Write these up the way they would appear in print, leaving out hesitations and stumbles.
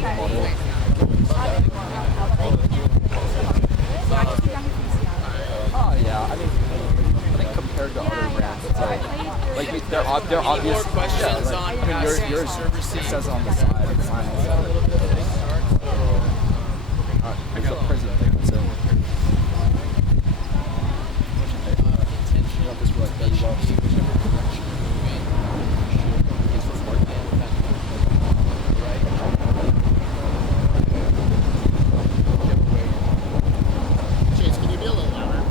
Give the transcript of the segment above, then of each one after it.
model. Yeah, I think compared to other brands, it's like they're obvious. Questions on yours says on the side, and mine also. It's a crazy thing. That's it. This worked very well. Chase, can you be a little louder?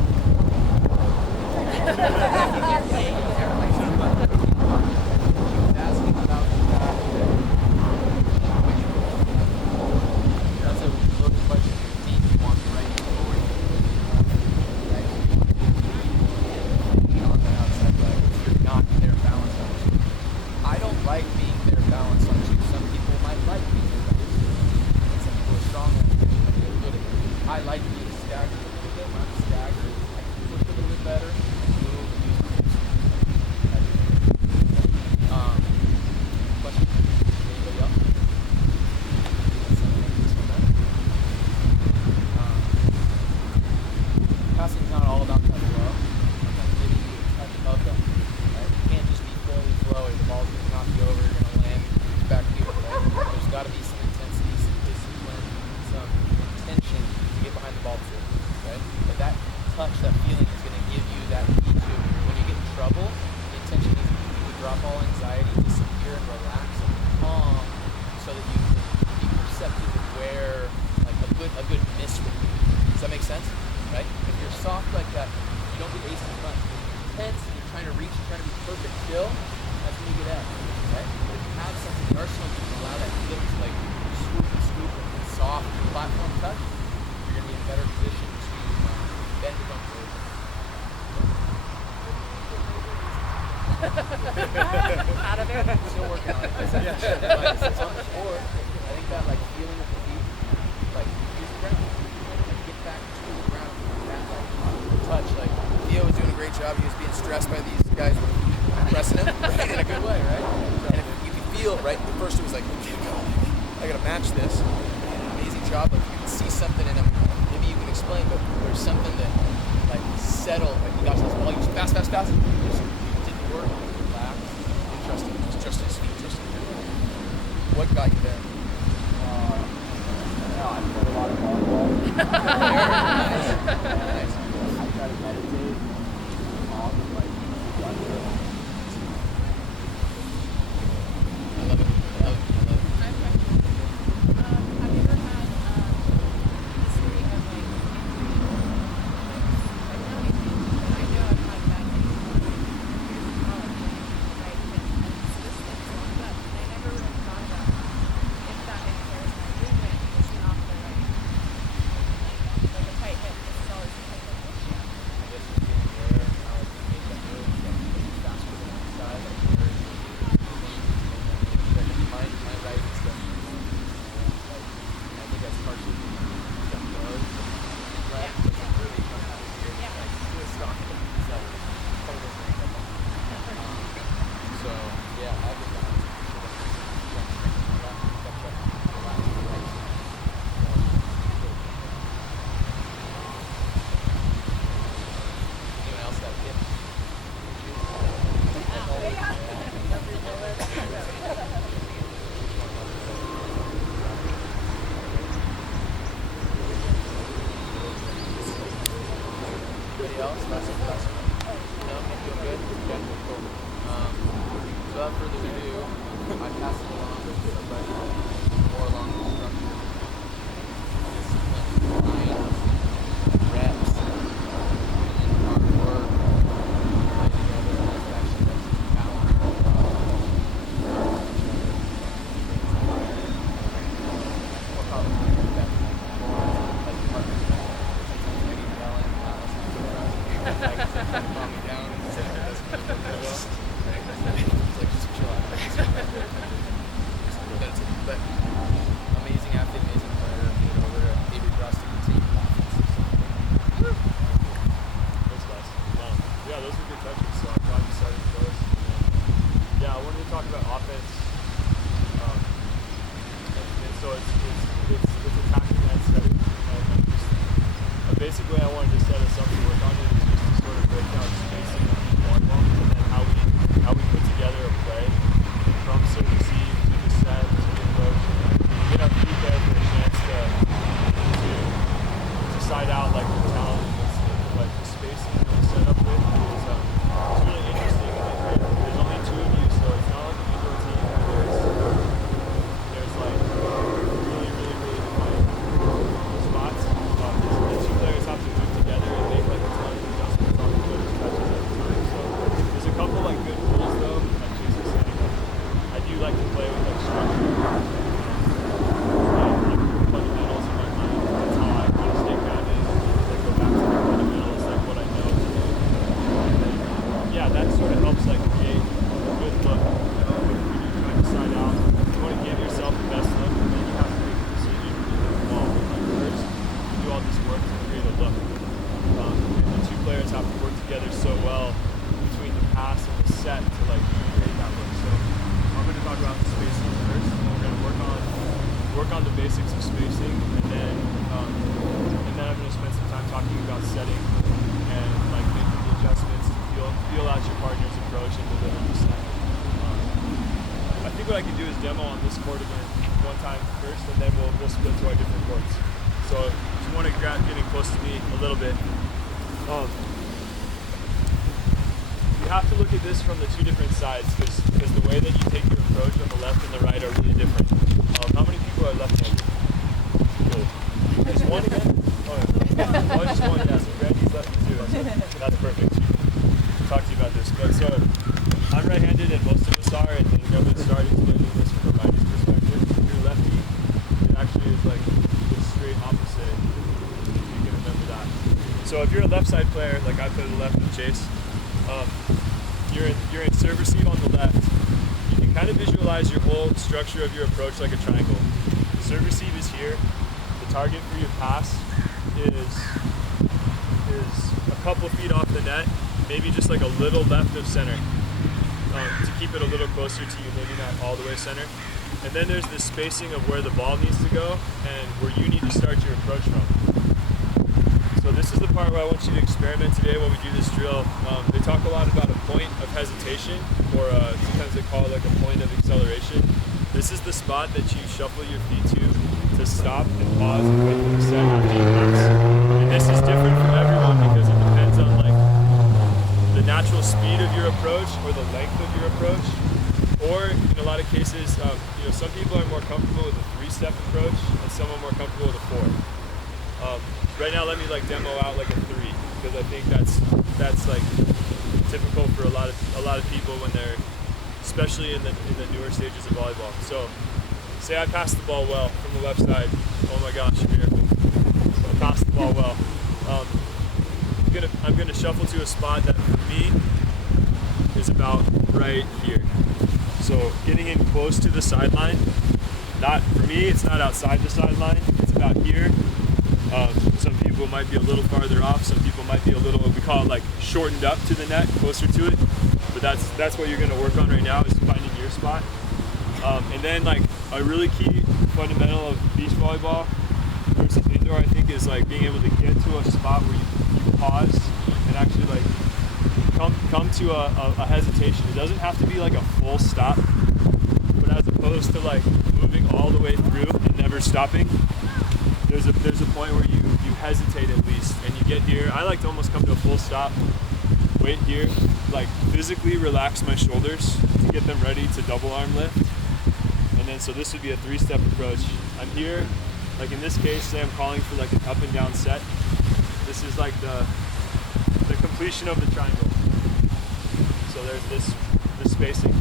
talk about offense. So it's attacking that setting. And like just, basically, I wanted to set us up to work on it is just to sort of break down spacing of each volleyball and then how we put together a play from serve receive to the set to the approach. And like, get our feet there for a chance to side out like the talent and like the spacing that we set up with is it's really interesting. And there's only two of you, so it's not like an indoor team where there's like really defined spots. The two players have to move together and make like a ton of adjustments on each other's touches at the time. So there's a couple like good rules though, like Chase was saying. I do like to play with like structure and like fundamentals in my mind. That's how I kind of stay grounded. I go back to the fundamentals, like what I know to do. And then, yeah, that sort of helps like create a good look. When you're trying to side out, you want to give yourself the best look, and then you have to make a decision to get involved. Like first, do all this work to create a look. And the two players have to work together so well between the pass and the set to like create that look. So I'm going to talk about the spacing first. We're going to work on the basics of spacing, and then I'm going to spend some time talking about setting and like making the adjustments to feel out your partner's approach and deliver the set. I think what I can do is demo on this court again one time first, and then we'll split to our different courts. So if you want to get in close to me a little bit, you have to look at this from the two different sides because the way that you take your approach on the left and the right are really different. How many people are left-handed? Good. Just one again? Oh, yeah. Oh, just one, yes. Brandy's lefty too. That's perfect. Talk to you about this. But so, I'm right-handed and most of us are, and I've been starting to learn this from a righty's perspective. If you're lefty, it actually is like the straight opposite. You can remember that. So if you're a left side player, like I play the left with Chase, you're in serve receive on the left. You can kind of visualize your whole structure of your approach like a triangle. Serve receive is here. The target for your pass is a couple feet off the net, maybe just like a little left of center to keep it a little closer to you, maybe not all the way center. And then there's this spacing of where the ball needs to go and where you need to start your approach from. So this is the part where I want you to experiment today while we do this drill. They talk a lot about a point of hesitation, or sometimes they call it like a point of acceleration. This is the spot that you shuffle your feet to stop and pause and wait for the set after you pass. And this is different for everyone because it depends on like the natural speed of your approach or the length of your approach. Or in a lot of cases, some people are more comfortable with a 3-step approach and some are more comfortable with a 4. Right now, let me like demo out like a 3 because I think that's like typical for a lot of people when they're, especially in the newer stages of volleyball. So, say I pass the ball well from the left side. Oh my gosh, miracle! So I pass the ball well. I'm gonna shuffle to a spot that for me is about right here. So getting in close to the sideline. Not for me, it's not outside the sideline. It's about here. Some people might be a little farther off. Some people might be a little, we call it like shortened up to the net, closer to it. But that's what you're going to work on right now is finding your spot. And then like a really key fundamental of beach volleyball versus indoor, I think, is like being able to get to a spot where you pause and actually like come to a hesitation. It doesn't have to be like a full stop, but as opposed to like moving all the way through and never stopping, there's a point where you hesitate at least, and you get here. I like to almost come to a full stop, wait here, like physically relax my shoulders to get them ready to double arm lift. And then so this would be a 3-step approach. I'm here, like in this case, say I'm calling for like an up and down set. This is like the completion of the triangle. So there's this spacing.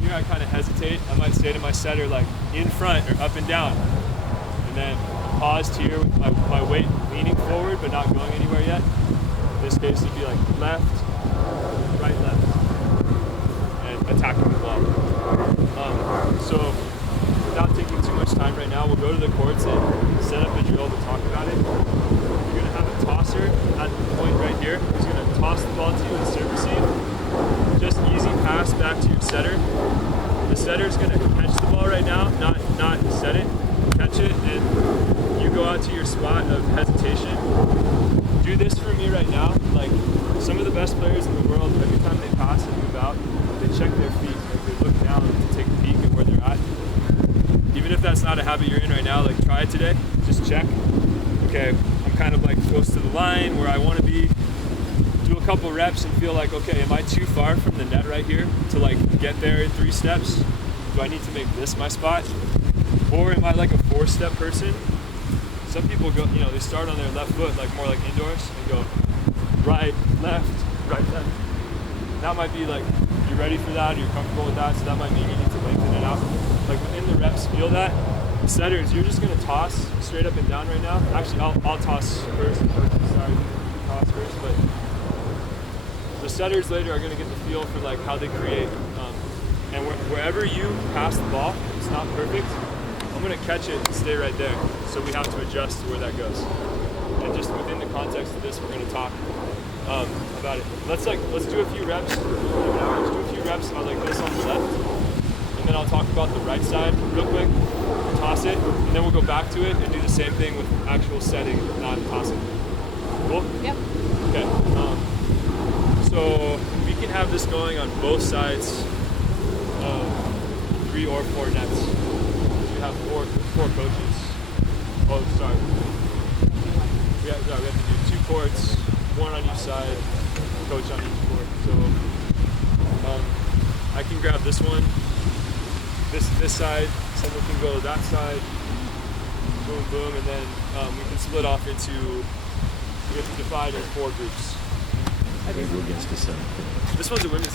Here I kind of hesitate. I might say to my setter like in front or up and down. And then paused here with my weight leaning forward but not going anywhere yet. In this case it'd be like left, right, left. And attacking the ball. So without taking too much time right now, we'll go to the courts and set up a drill to talk about it. You're going to have a tosser at the point right here who's going to toss the ball to you and serve receive. Just easy pass back to your setter. The the setter's gonna catch the ball right now, not set it, catch it, and you go out to your spot of hesitation. Do this for me right now. Like some of the best players in the world, every time they pass and move out, they check their feet. Like they look down to take a peek at where they're at. Even if that's not a habit you're in right now, like try it today. Just check. Okay, I'm kind of like close to the line where I want to be. Do a couple reps and feel like, okay, am I too far from the net right here to like get there in 3 steps? Do I need to make this my spot? Or am I like a 4-step person? Some people go, you know, they start on their left foot, like more like indoors, and go right, left, right, left. That might be like, you're ready for that, you're comfortable with that, so that might mean you need to lengthen it out. Like within the reps, feel that. Setters, you're just gonna toss straight up and down right now. Actually, I'll toss first. Sorry, toss first, but the setters later are gonna get the feel for like how they create. And wherever you pass the ball, it's not perfect. I'm gonna catch it and stay right there. So we have to adjust to where that goes. And just within the context of this, we're gonna talk about it. Let's do a few reps. Let's do a few reps on like this on the left, and then I'll talk about the right side real quick. Toss it, and then we'll go back to it and do the same thing with actual setting, not tossing. Cool? Yep. Okay. So we can have this going on both sides of 3 or 4 nets. We have four coaches. Oh, sorry. We have to do 2 courts, 1 on each side, coach on each court. So I can grab this one, this side, someone can go that side, boom, boom, and then we can split off into, we have to divide in 4 groups. I think we're against the 7. This one's a women's